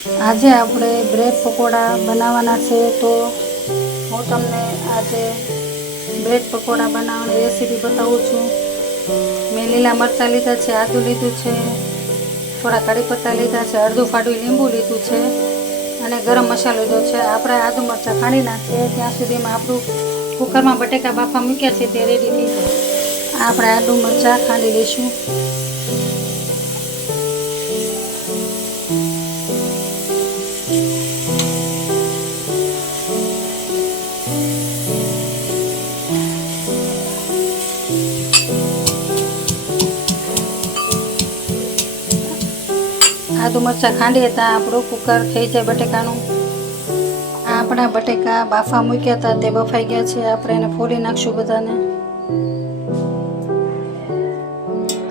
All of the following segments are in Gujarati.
આજે આપણે બ્રેડ પકોડા બનાવવાના છે, તો હું તમને આજે બ્રેડ પકોડા બનાવવાની રેસીપી બતાવું છું। મેં લીલા મરચાં લીધા છે, આદું લીધું છે, થોડા કડી પત્તા લીધા છે, અડધું ફાડું લીંબુ લીધું છે અને ગરમ મસાલો લીધો છે। આપણે આદું મરચાં ખાંડી નાખીએ ત્યાં સુધીમાં આપણું કુકરમાં બટેકા બાફા મૂક્યા છે તે રેડી થઈ જાય। આપણે આદું મરચાં ખાંડી લઈશું। આદું મરચાં ખાંડીએ ત્યાં આપણું કુકર થઈ જાય બટેકાનું। આપણા બટેકા બાફા મૂક્યા હતા તે બફાઈ ગયા છે, આપણે એને ફોડી નાખશું બધાને।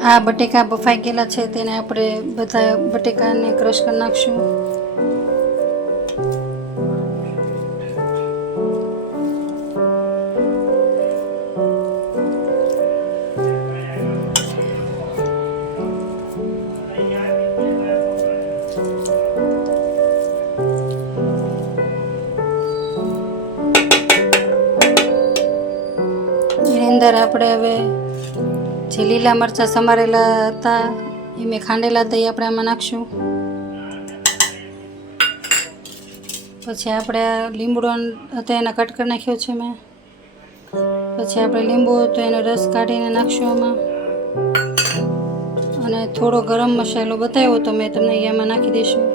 આ બટેકા બફાઈ ગયેલા છે તેને આપણે બધા બટેકાને ક્રશ કરી નાખશું। એની અંદર આપણે હવે જે લીલા મરચાં સમારેલા હતા એ મેં ખાંડેલા હતા એ આપણે આમાં નાખશું। પછી આપણે લીમડો હતો એને કટ કરી નાખ્યો છે મેં। પછી આપણે લીંબુ તો એનો રસ કાઢીને નાખશું આમાં, અને થોડો ગરમ મસાલો બતાવ્યો તો મેં તમને એમાં નાખી દઈશું।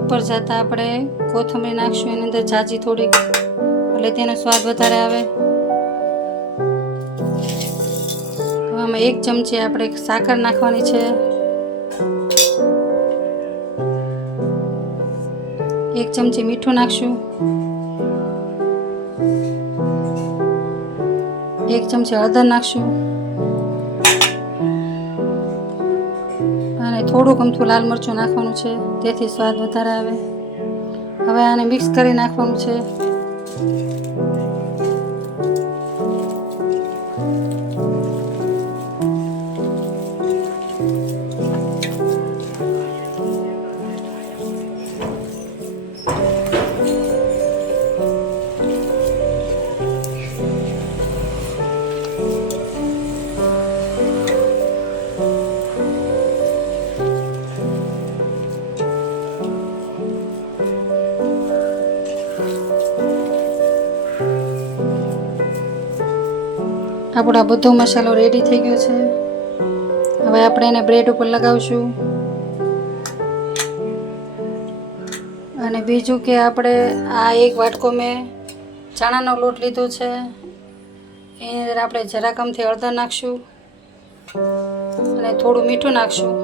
ઉપર જતાં આપણે કોથમરી નાખશું એની અંદર ઝાઝી થોડીક, એટલે તેનો સ્વાદ વધારે આવે। આમાં 1 ચમચી આપણે સાકર નાખવાની છે, 1 ચમચી મીઠું નાખશું, 1 ચમચી હળદર નાખશું અને થોડુંક અમથું લાલ મરચું નાખવાનું છે, તેથી સ્વાદ વધારે આવે। હવે આને મિક્સ કરી નાખવાનું છે। આપણો બધો મસાલો રેડી થઈ ગયો છે। હવે આપણે એને બ્રેડ ઉપર લગાવશું। અને બીજું કે આપણે આ 1 વાટકો મેં ચણાનો લોટ લીધો છે, એની અંદર આપણે જરાક અમથી હળદર નાખશું અને થોડું મીઠું નાખશું।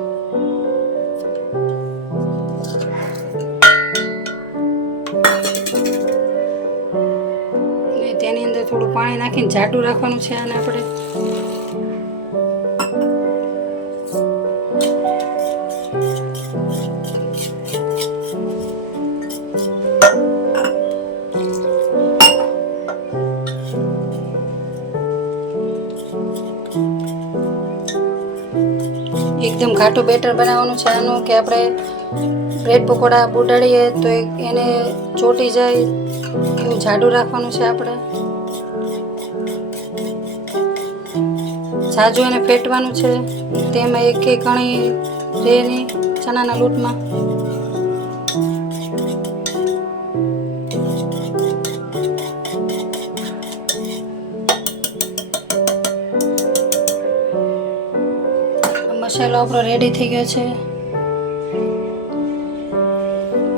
તેની અંદર થોડું પાણી નાખીને જાડું રાખવાનું છે આને આપણે। એકદમ ઘાટું બેટર બનાવવાનું છે આનું, કે આપણે બ્રેડ પકોડા બુડાડીએ તો એને ચોટી જાય એવું જાડું રાખવાનું છે આપણે। જાજુ એને ફેટવાનું છે, તેમાં 1 કણી રહે નહીં ચણાના લોટમાં। મસાલો આપણો રેડી થઈ ગયો છે,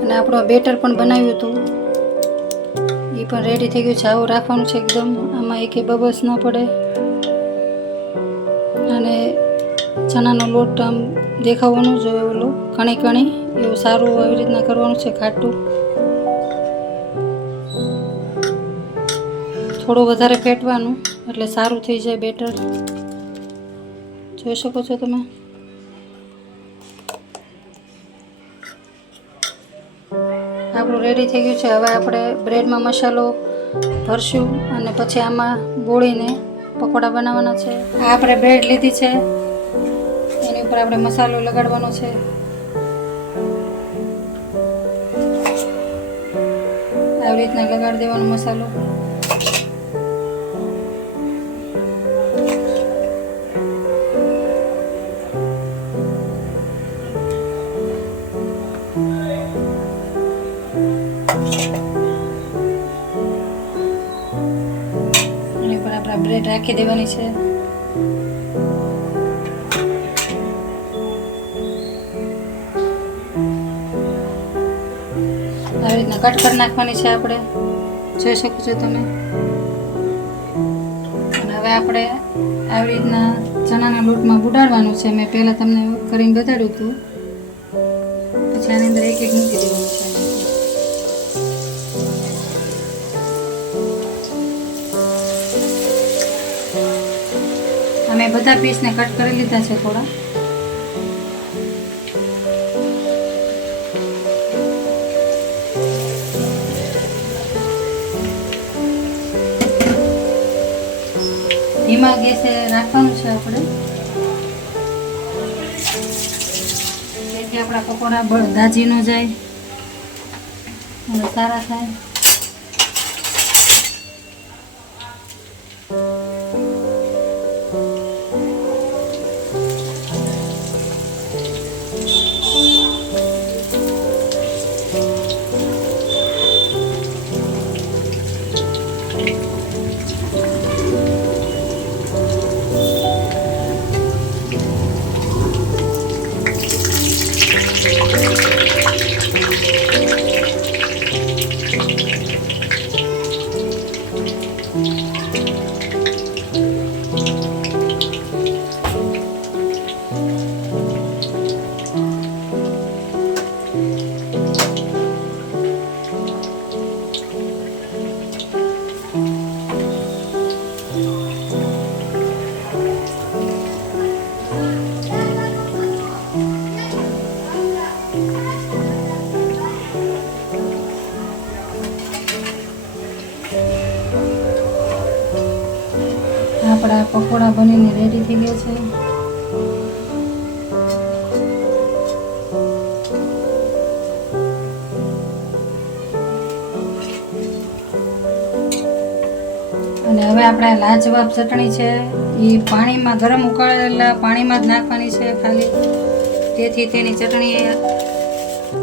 અને આપણો બેટર પણ બનાવ્યું હતું એ પણ રેડી થઈ ગયું છે। આવું રાખવાનું છે એકદમ, આમાં 1 બબલ્સ ન પડે, અને ચણાનો લોટ આમ દેખાવાનું જોઈએ ઓલો કણી કણી એવું સારું આવી રીતના કરવાનું છે ઘાટું। થોડું વધારે ફેટવાનું એટલે સારું થઈ જાય બેટર, જોઈ શકો છો તમે। આપણું રેડી થઈ ગયું છે। હવે આપણે બ્રેડમાં મસાલો ભરશું અને પછી આમાં બોળીને પકોડા બનાવવાના છે। આ આપણે બ્રેડ લીધી છે, એની ઉપર આપણે મસાલો લગાડવાનો છે। આવી રીતના લગાડી દેવાનો મસાલો. એની પર આપણે બ્રેડ રાખી દેવાની છે. આવી રીતના કટ કરી નાખવાની છે આપણે, જોઈ શકો છો તમે. અને હવે આપણે આવી રીતના ચણાના લોટમાં બુડાડવાનું છે. મેં પહેલાં તમને કરીને બતાડ્યું હતું. પછી આની અંદર એક એક મૂકી દેવાનું છે. અમે બધા પીસને કટ કરી લીધા છે થોડા. ધીમા ગેસે રાખવાનું છે આપણે, જેથી આપણા પકોડા દાજી ન જાય અને સારા થાય. આપણા પકોડા બનીને રેડી થઈ ગયા છે. અને હવે આપણે લાજવાબ ચટણી છે એ પાણીમાં ગરમ ઉકાળેલા પાણીમાં જ નાખવાની છે ખાલી, તેથી તેની ચટણી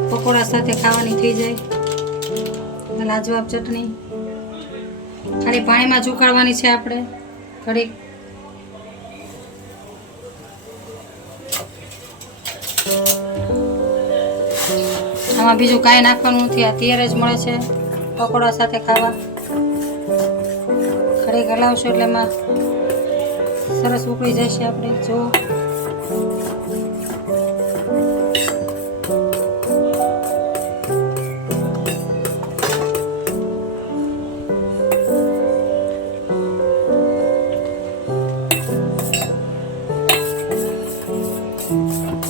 પકોડા સાથે ખાવાની થઈ જાય. લાજવાબ ચટણી ખાલી પાણીમાં જ ઉકાળવાની છે આપણે ઘડીક. આમાં બીજું કાંઈ નાખવાનું નથી, આ તૈયાર જ મળે છે પકોડા સાથે ખાવા. ઘડીક હલાવશું એટલે એમાં સરસ ઉકળી જશે. આપણે જો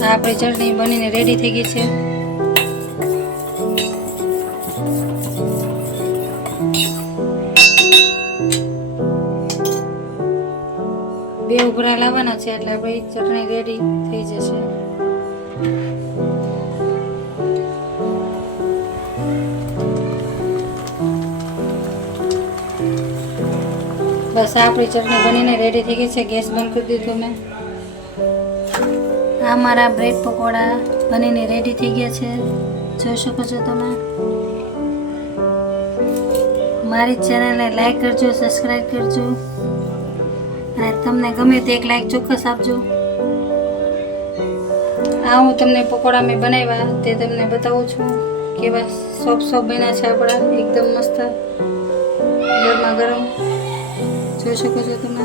આપણી ચટણી બનીને રેડી થઈ ગઈ છે. બે ઉભરા લાવવાના છે એટલે આપણી ચટણી રેડી થઈ જશે. બસ આપણી ચટણી બનીને રેડી થઈ ગઈ છે. ગેસ બંધ કરી દીધો મેં. આ મારા બ્રેડ પકોડા બનીને રેડી થઈ ગયા છે, જોઈ શકો છો તમે. મારી ચેનલને લાઈક કરજો, સબસ્ક્રાઈબ કરજો અને તમને ગમે તે એક લાઈક ચોક્કસ આપજો. આ હું તમને પકોડા મેં બનાવ્યા તે તમને બતાવું છું કેવા સોફ્ટ બન્યા છે આપણા, એકદમ મસ્ત ગરમા ગરમ. જોઈ શકો છો તમે.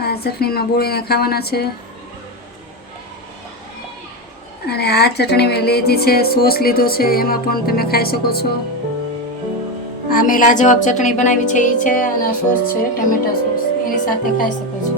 આ ચટણીમાં બોળીને ખાવાના છે. અને આ ચટણી મેં લીધી છે, સોસ લીધો છે, એમાં પણ તમે ખાઈ શકો છો. આ મેં લાજવાબ ચટણી બનાવી છે એ છે, અને સોસ છે ટમેટા સોસ, એની સાથે ખાઈ શકો છો.